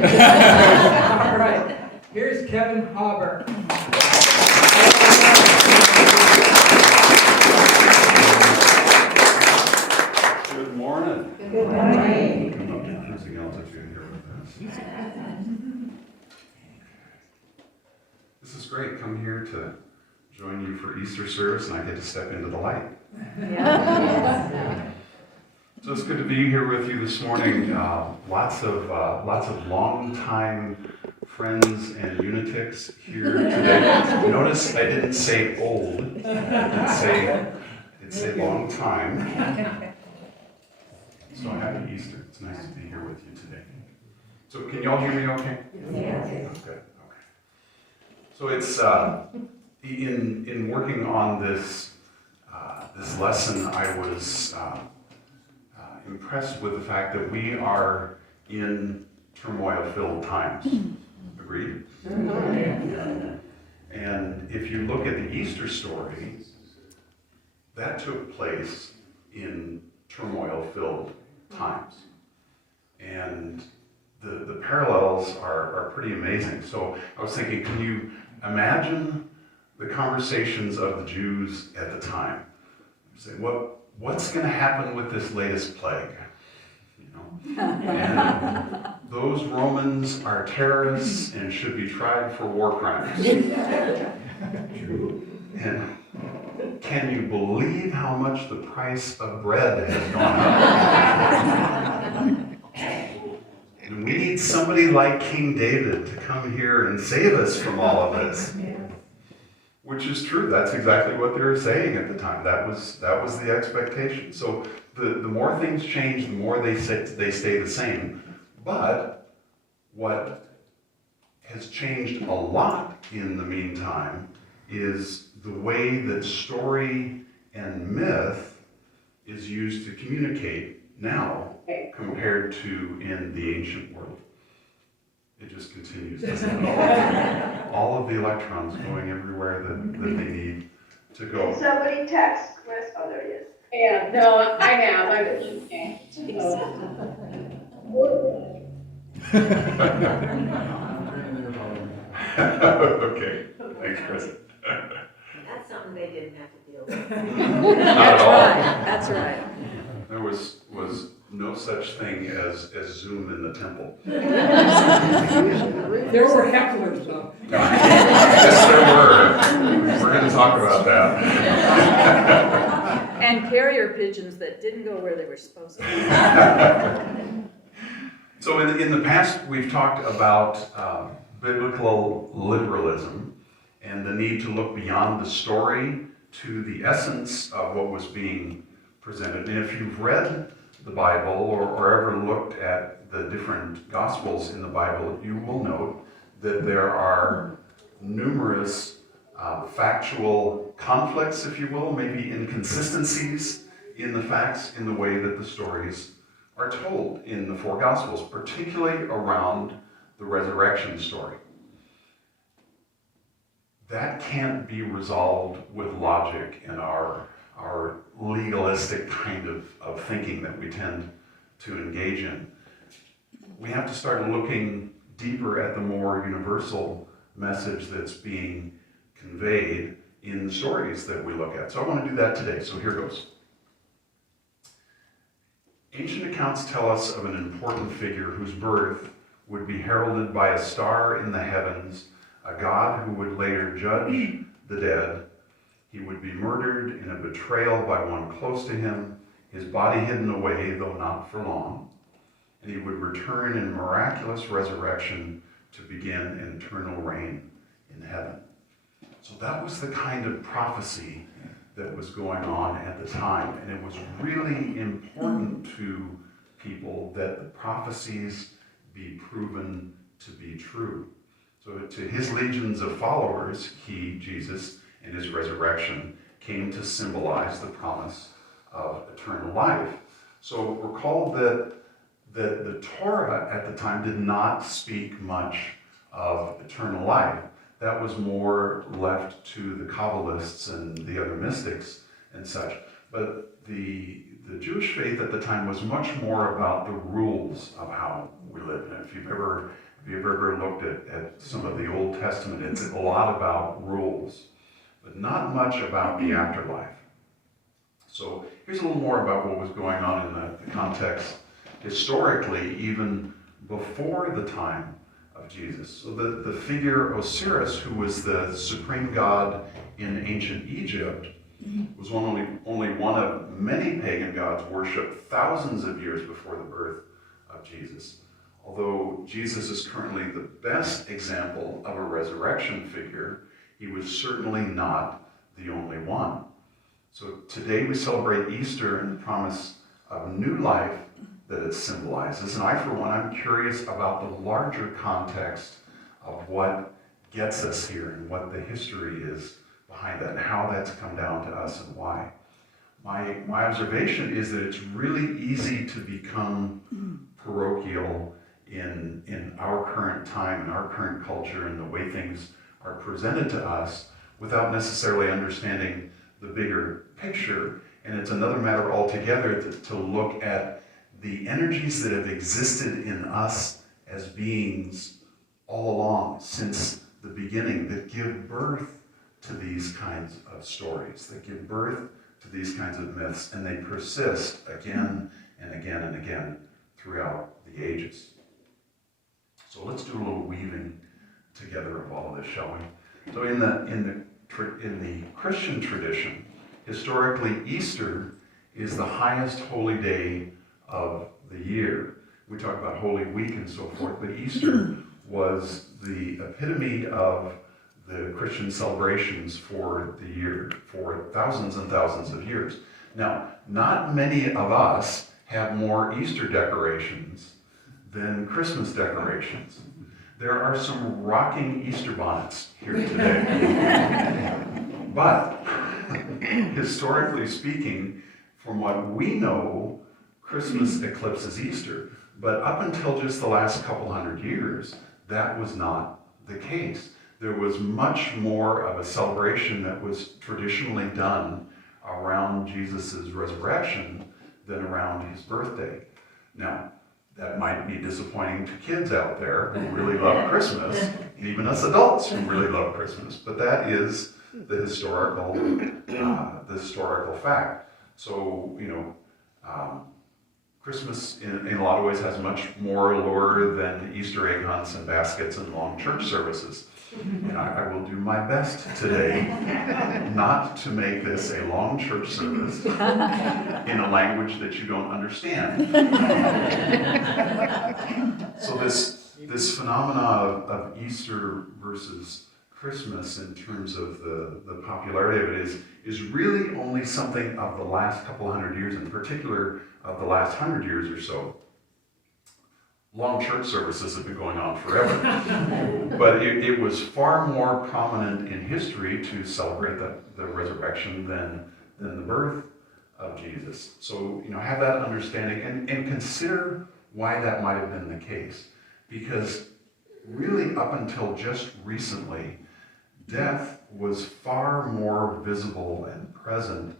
All right, here's Kevin Hauber. Good morning. Good morning. Cruising altitude here with us. This is great. Come here to join you for Easter service, and I get to step into the light. Yeah. So it's good to be here with you this morning. Lots of long-time friends and lunatics here today. Notice I didn't say old. I did say long time. So happy Easter. It's nice to be here with you today. So can y'all hear me okay? Yes. Good. Okay. So it's in working on this lesson, I was impressed with the fact that we are in turmoil-filled times. Agreed? And if you look at the Easter story, that took place in turmoil-filled times. And the parallels are pretty amazing. So I was thinking, can you imagine the conversations of the Jews at the time? Say, what's going to happen with this latest plague? You know? And those Romans are terrorists and should be tried for war crimes. And can you believe how much the price of bread has gone up? And we need somebody like King David to come here and save us from all of this. Which is true. That's exactly what they were saying at the time. That was the expectation. So the more things change, the more they stay the same. But what has changed a lot in the meantime is the way that story and myth is used to communicate now compared to in the ancient world. It just continues. All of the electrons going everywhere that they need to go. Did somebody text Chris? Oh, there he is. Yeah, no, I have. I just can't. Okay, thanks, Chris. That's something they didn't have to deal with. Not at all. That's right. There was no such thing as Zoom in the temple. There were hecklers, though. Yes, there were. We're going to talk about that. And carrier pigeons that didn't go where they were supposed to. So in the past, we've talked about biblical literalism and the need to look beyond the story to the essence of what was being presented. And if you've read the Bible or ever looked at the different Gospels in the Bible, you will note that there are numerous factual conflicts, if you will, maybe inconsistencies in the facts in the way that the stories are told in the four Gospels, particularly around the resurrection story. That can't be resolved with logic and our legalistic kind of thinking that we tend to engage in. We have to start looking deeper at the more universal message that's being conveyed in the stories that we look at. So I want to do that today, so here goes. Ancient accounts tell us of an important figure whose birth would be heralded by a star in the heavens, a God who would later judge the dead. He would be murdered in a betrayal by one close to him, his body hidden away, though not for long, and he would return in miraculous resurrection to begin an eternal reign in heaven. So that was the kind of prophecy that was going on at the time, and it was really important to people that the prophecies be proven to be true. So to his legions of followers, he, Jesus, and his resurrection came to symbolize the promise of eternal life. So recall that the Torah at the time did not speak much of eternal life. That was more left to the Kabbalists and the other mystics and such. But the Jewish faith at the time was much more about the rules of how we live. And if you've ever If you've ever looked at some of the Old Testament, it's a lot about rules, but not much about the afterlife. So here's a little more about what was going on in the context historically, even before the time of Jesus. So the figure Osiris, who was the supreme god in ancient Egypt, was only one of many pagan gods worshipped thousands of years before the birth of Jesus. Although Jesus is currently the best example of a resurrection figure, he was certainly not the only one. So today we celebrate Easter and the promise of new life that it symbolizes. And I, for one, I'm curious about the larger context of what gets us here and what the history is behind that and how that's come down to us and why. My observation is that it's really easy to become parochial in our current time, in our current culture, and the way things are presented to us without necessarily understanding the bigger picture. And it's another matter altogether to look at the energies that have existed in us as beings all along since the beginning that give birth to these kinds of stories, that give birth to these kinds of myths, and they persist again and again and again throughout the ages. So let's do a little weaving together of all of this, shall we? So in the Christian tradition, historically, Easter is the highest holy day of the year. We talk about Holy Week and so forth, but Easter was the epitome of the Christian celebrations for the year, for thousands and thousands of years. Now, not many of us have more Easter decorations than Christmas decorations. There are some rocking Easter bonnets here today. But, historically speaking, from what we know, Christmas eclipses Easter. But up until just the last couple hundred years, that was not the case. There was much more of a celebration that was traditionally done around Jesus' resurrection than around his birthday. Now, that might be disappointing to kids out there who really love Christmas, and even us adults who really love Christmas, but that is the historical fact. So, Christmas in a lot of ways has much more allure than Easter egg hunts and baskets and long church services. And I will do my best today not to make this a long church service in a language that you don't understand. So this phenomena of Easter versus Christmas in terms of the popularity of it is really only something of the last couple hundred years, in particular of the last 100 years or so. Long church services have been going on forever, but it was far more prominent in history to celebrate the resurrection than the birth of Jesus. So, have that understanding and consider why that might have been the case. Because really up until just recently, death was far more visible and present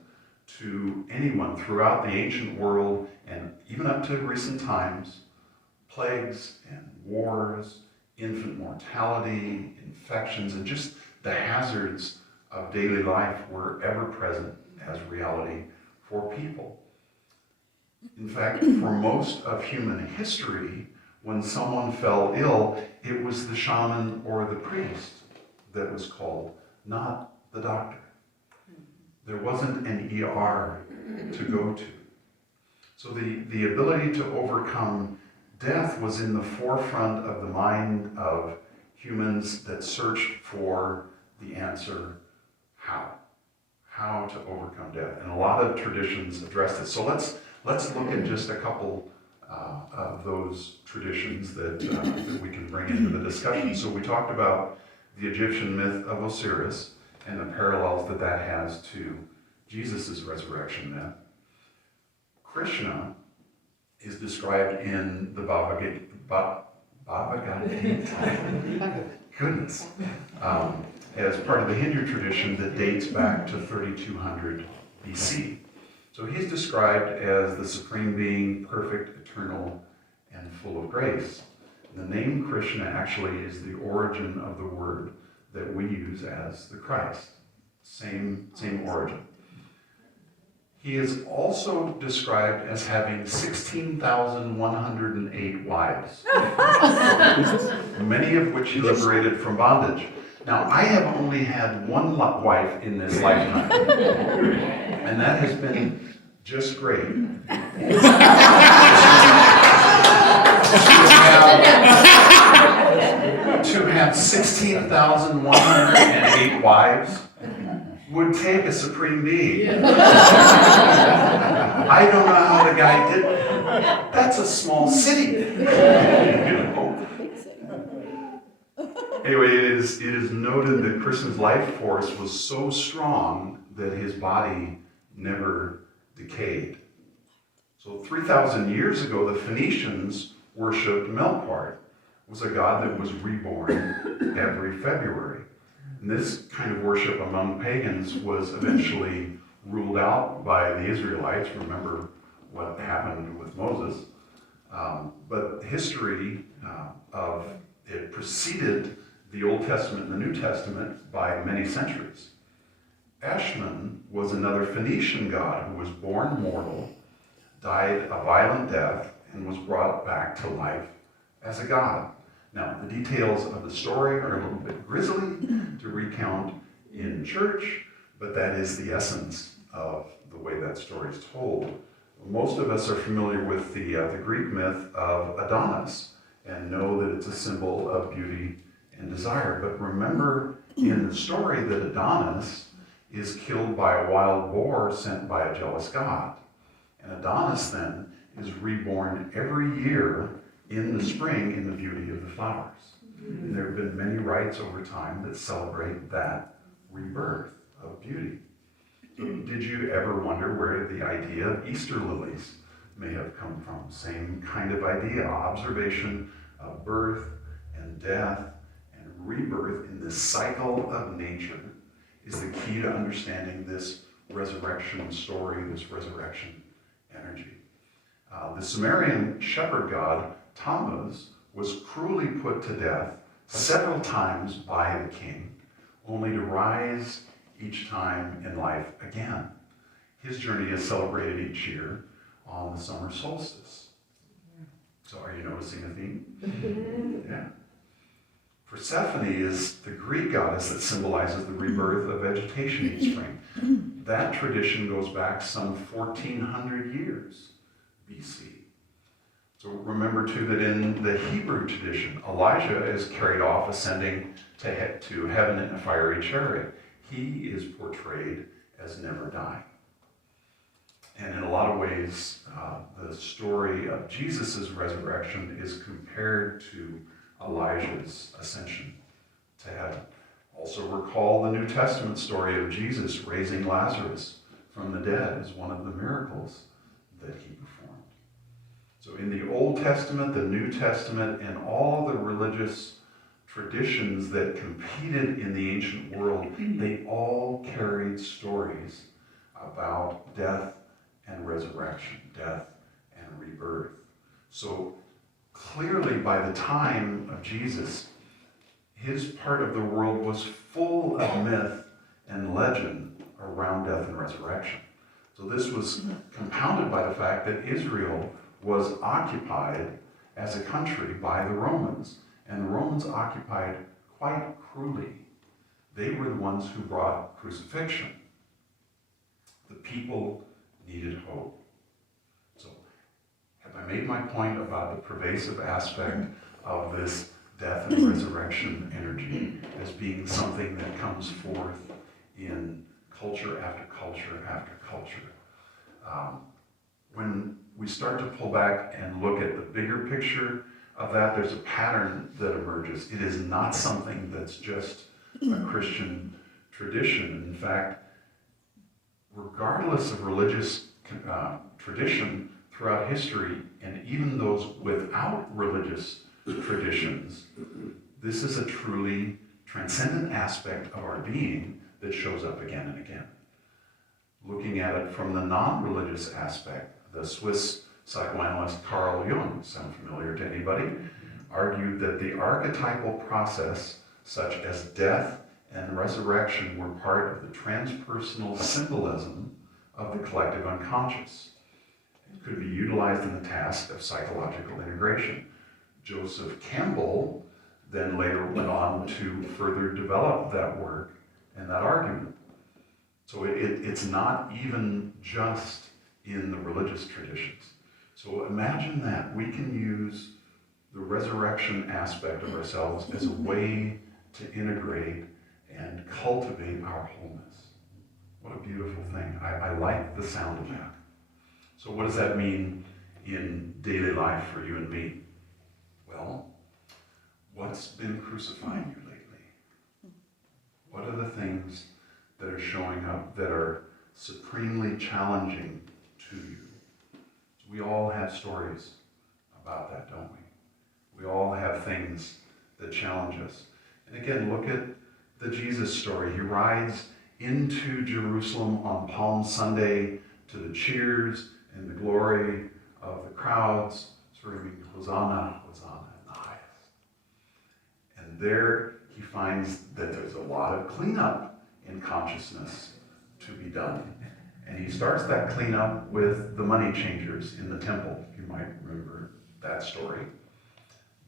to anyone throughout the ancient world and even up to recent times. Plagues and wars, infant mortality, infections, and just the hazards of daily life were ever present as reality for people. In fact, for most of human history, when someone fell ill, it was the shaman or the priest that was called, not the doctor. There wasn't an ER to go to. So the ability to overcome death was in the forefront of the mind of humans that searched for the answer, how to overcome death. And a lot of traditions address this. So let's look at just a couple of those traditions that we can bring into the discussion. So we talked about the Egyptian myth of Osiris and the parallels that has to Jesus' resurrection myth. Krishna is described in the Bhagavad Gita, goodness, as part of the Hindu tradition that dates back to 3200 BC. So he's described as the supreme being, perfect, eternal, and full of grace. The name Krishna actually is the origin of the word that we use as the Christ. Same origin. He is also described as having 16,108 wives, many of which he liberated from bondage. Now, I have only had one wife in this lifetime, and that has been just great. To have 16,108 wives would take a supreme being. I don't know how the guy did it. That's a small city. Anyway, it is noted that Krishna's life force was so strong that his body never decayed. So 3,000 years ago, the Phoenicians worshipped Melkart. It was a god that was reborn every February. And this kind of worship among pagans was eventually ruled out by the Israelites. Remember what happened with Moses. But history of it preceded the Old Testament and the New Testament by many centuries. Eshmun was another Phoenician god who was born mortal, died a violent death, and was brought back to life as a god. Now, the details of the story are a little bit grisly to recount in church, but that is the essence of the way that story is told. Most of us are familiar with the Greek myth of Adonis and know that it's a symbol of beauty and desire. But remember in the story that Adonis is killed by a wild boar sent by a jealous god. And Adonis then is reborn every year in the spring in the beauty of the flowers. And there have been many rites over time that celebrate that rebirth of beauty. So did you ever wonder where the idea of Easter lilies may have come from? Same kind of idea, observation of birth and death and rebirth in this cycle of nature is the key to understanding this resurrection story, this resurrection energy. The Sumerian shepherd god Tammuz was cruelly put to death several times by the king, only to rise each time in life again. His journey is celebrated each year on the summer solstice. So are you noticing a theme? Yeah. Persephone is the Greek goddess that symbolizes the rebirth of vegetation each spring. That tradition goes back some 1,400 years BC. So remember too that in the Hebrew tradition, Elijah is carried off ascending to heaven in a fiery chariot. He is portrayed as never dying. And in a lot of ways, the story of Jesus' resurrection is compared to Elijah's ascension to heaven. Also recall the New Testament story of Jesus raising Lazarus from the dead as one of the miracles that he performed. So in the Old Testament, the New Testament, and all the religious traditions that competed in the ancient world, they all carried stories about death and resurrection, death and rebirth. So clearly by the time of Jesus, his part of the world was full of myth and legend around death and resurrection. So this was compounded by the fact that Israel was occupied as a country by the Romans, and the Romans occupied quite cruelly. They were the ones who brought crucifixion. The people needed hope. So, have I made my point about the pervasive aspect of this death and resurrection energy as being something that comes forth in culture after culture after culture? When we start to pull back and look at the bigger picture of that, there's a pattern that emerges. It is not something that's just a Christian tradition. In fact, regardless of religious tradition throughout history, and even those without religious traditions, this is a truly transcendent aspect of our being that shows up again and again. Looking at it from the non-religious aspect, the Swiss psychoanalyst Carl Jung, sound familiar to anybody? argued that the archetypal process, such as death and resurrection, were part of the transpersonal symbolism of the collective unconscious. It could be utilized in the task of psychological integration. Joseph Campbell then later went on to further develop that work and that argument. So it's not even just in the religious traditions. So imagine that we can use the resurrection aspect of ourselves as a way to integrate and cultivate our wholeness. What a beautiful thing. I like the sound of that. So what does that mean in daily life for you and me? Well, what's been crucifying you lately? What are the things that are showing up that are supremely challenging to you? We all have stories about that, don't we? We all have things that challenge us. And again, look at the Jesus story. He rides into Jerusalem on Palm Sunday to the cheers and the glory of the crowds, screaming, Hosanna, Hosanna in the highest. And there he finds that there's a lot of cleanup in consciousness to be done. And he starts that cleanup with the money changers in the temple. You might remember that story.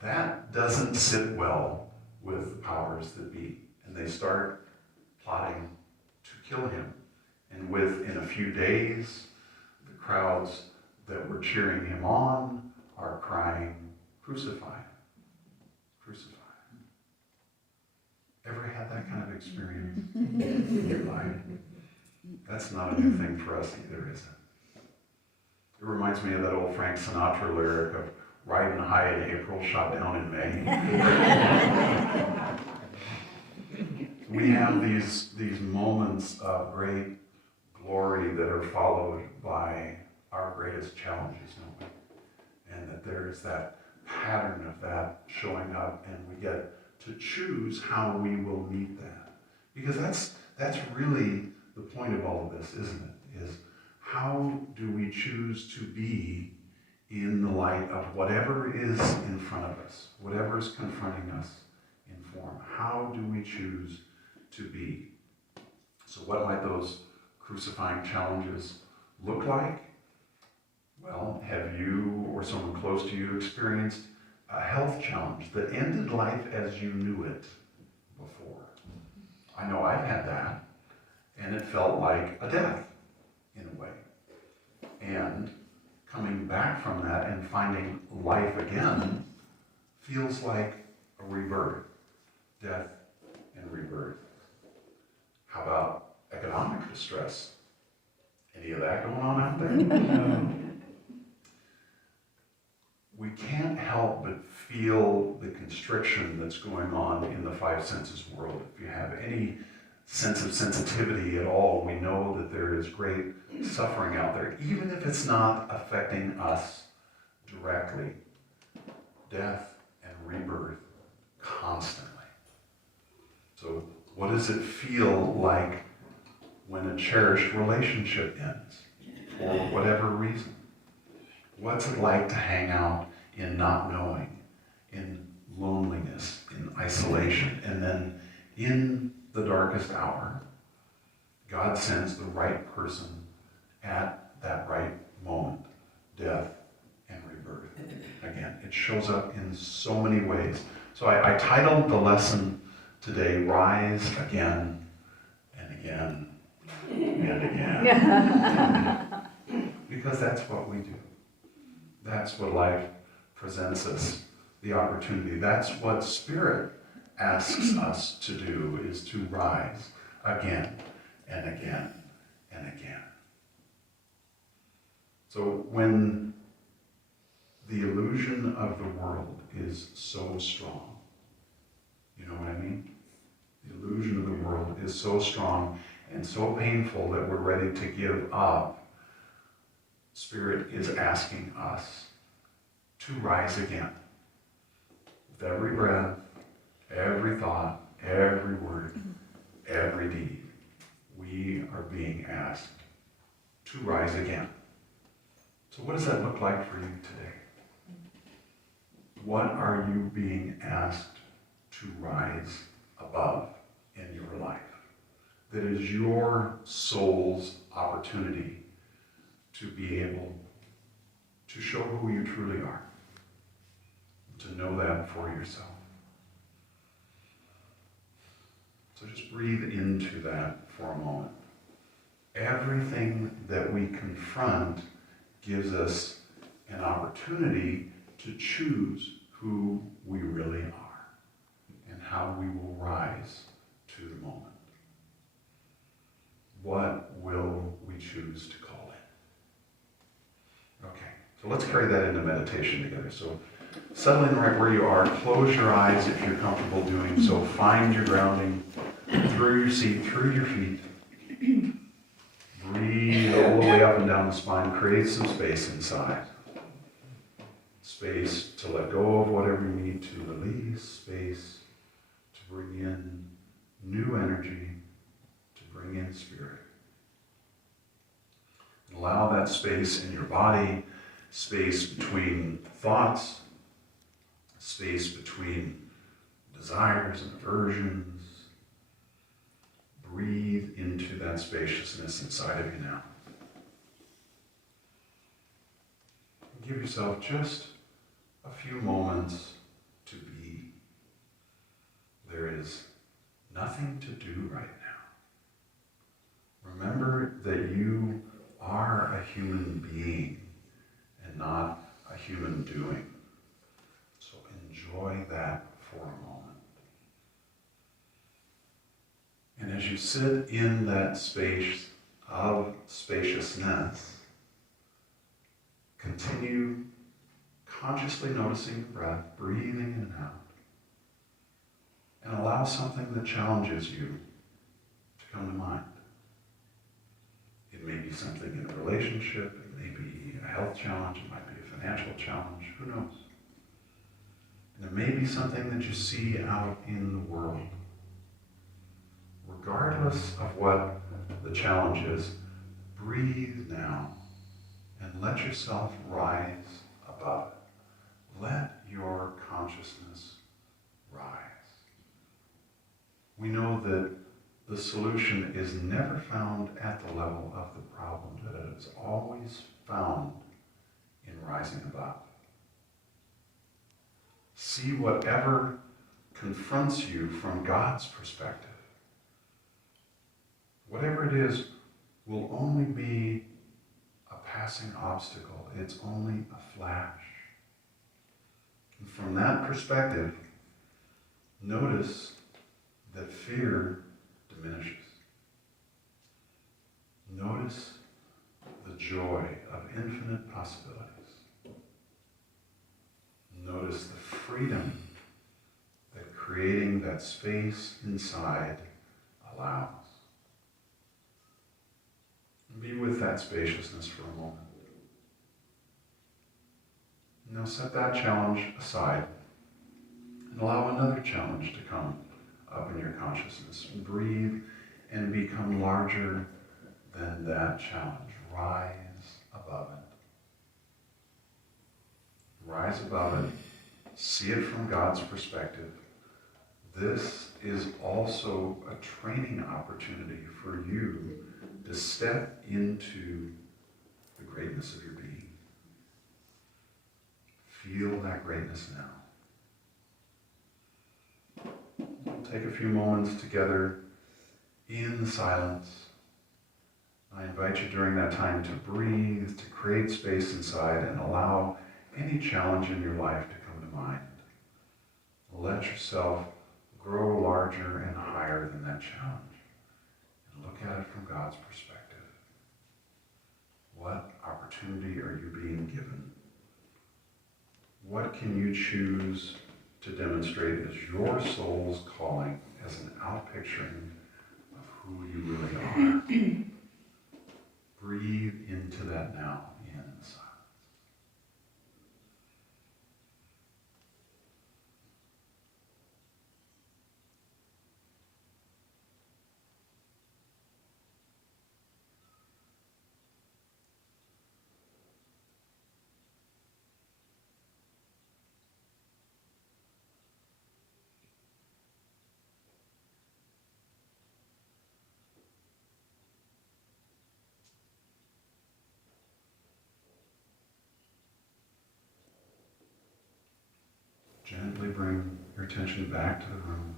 That doesn't sit well with the powers that be. And they start plotting to kill him. And within a few days, the crowds that were cheering him on are crying, crucify him, crucify him. Ever had that kind of experience in your life? That's not a new thing for us either, is it? It reminds me of that old Frank Sinatra lyric of riding high in April, shot down in May. We have these moments of great glory that are followed by our greatest challenges, don't we? And that there's that pattern of that showing up, and we get to choose how we will meet that. Because that's really the point of all of this, isn't it? Is how do we choose to be in the light of whatever is in front of us, whatever is confronting us in form? How do we choose to be? So what might those crucifying challenges look like? Well, have you or someone close to you experienced a health challenge that ended life as you knew it before? I know I've had that, and it felt like a death in a way. And coming back from that and finding life again feels like a rebirth, death and rebirth. How about economic distress? Any of that going on out there? We can't help but feel the constriction that's going on in the five senses world. If you have any sense of sensitivity at all, we know that there is great suffering out there, even if it's not affecting us directly. Death and rebirth constantly. So what does it feel like when a cherished relationship ends for whatever reason? What's it like to hang out in not knowing, in loneliness, in isolation, and then in the darkest hour, God sends the right person at that right moment, death and rebirth. Again, it shows up in so many ways. So I titled the lesson today, Rise Again and Again and Again. Because that's what we do. That's what life presents us, the opportunity. That's what Spirit asks us to do, is to rise again and again and again. So when the illusion of the world is so strong, you know what I mean? The illusion of the world is so strong and so painful that we're ready to give up. Spirit is asking us to rise again. With every breath, every thought, every word, every deed, we are being asked to rise again. So what does that look like for you today? What are you being asked to rise above in your life? That is your soul's opportunity to be able to show who you truly are, to know that for yourself. So just breathe into that for a moment. Everything that we confront gives us an opportunity to choose who we really are and how we will rise to the moment. What will we choose to call it? Okay, so let's carry that into meditation together. So settle in right where you are. Close your eyes if you're comfortable doing so. Find your grounding through your seat, through your feet. Breathe all the way up and down the spine. Create some space inside. Space to let go of whatever you need to release. Space to bring in new energy, to bring in spirit. Allow that space in your body, space between thoughts, space between desires and aversions. Breathe into that spaciousness inside of you now. Give yourself just a few moments to be. There is nothing to do right now. Remember that you are a human being and not a human doing. So enjoy that for a moment. And as you sit in that space of spaciousness, continue consciously noticing your breath, breathing in and out, and allow something that challenges you to come to mind. It may be something in a relationship, it may be a health challenge, it might be a financial challenge, who knows? And it may be something that you see out in the world. Regardless of what the challenge is, breathe now and let yourself rise above it. Let your consciousness rise. We know that the solution is never found at the level of the problem, that it is always found in rising above. See whatever confronts you from God's perspective. Whatever it is will only be a passing obstacle. It's only a flash. And from that perspective, notice that fear diminishes. Notice the joy of infinite possibilities. Notice the freedom that creating that space inside allows. And be with that spaciousness for a moment. Now set that challenge aside and allow another challenge to come up in your consciousness. Breathe and become larger than that challenge. Rise above it. Rise above it. See it from God's perspective. This is also a training opportunity for you to step into the greatness of your being. Feel that greatness now. We'll take a few moments together in silence. I invite you during that time to breathe, to create space inside, and allow any challenge in your life to come to mind. Let yourself grow larger and higher than that challenge. And look at it from God's perspective. What opportunity are you being given? What can you choose to demonstrate as your soul's calling, as an outpicturing of who you really are? Breathe into that now in silence. attention back to the room.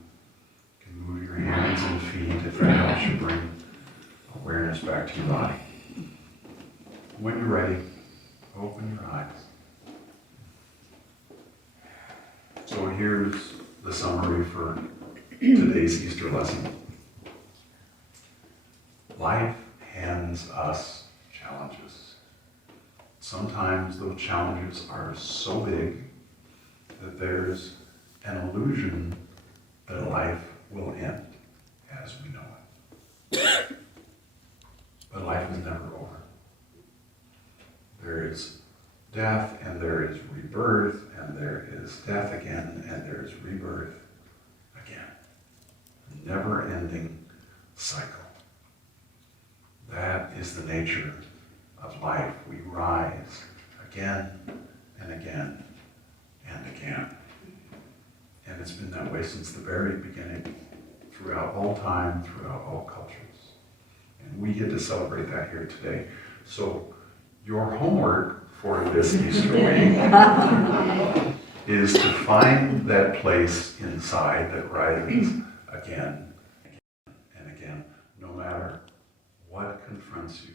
You can move your hands and feet if that helps you bring awareness back to your body. When you're ready, open your eyes. So here's the summary for today's Easter lesson. Life hands us challenges. Sometimes those challenges are so big that there's an illusion that life will end as we know it. But life is never over. There is death, and there is rebirth, and there is death again, and there is rebirth again. A never-ending cycle. That is the nature of life. We rise again and again and again. And it's been that way since the very beginning, throughout all time, throughout all cultures. And we get to celebrate that here today. So your homework for this Easter week is to find that place inside that rises again and again, no matter what confronts you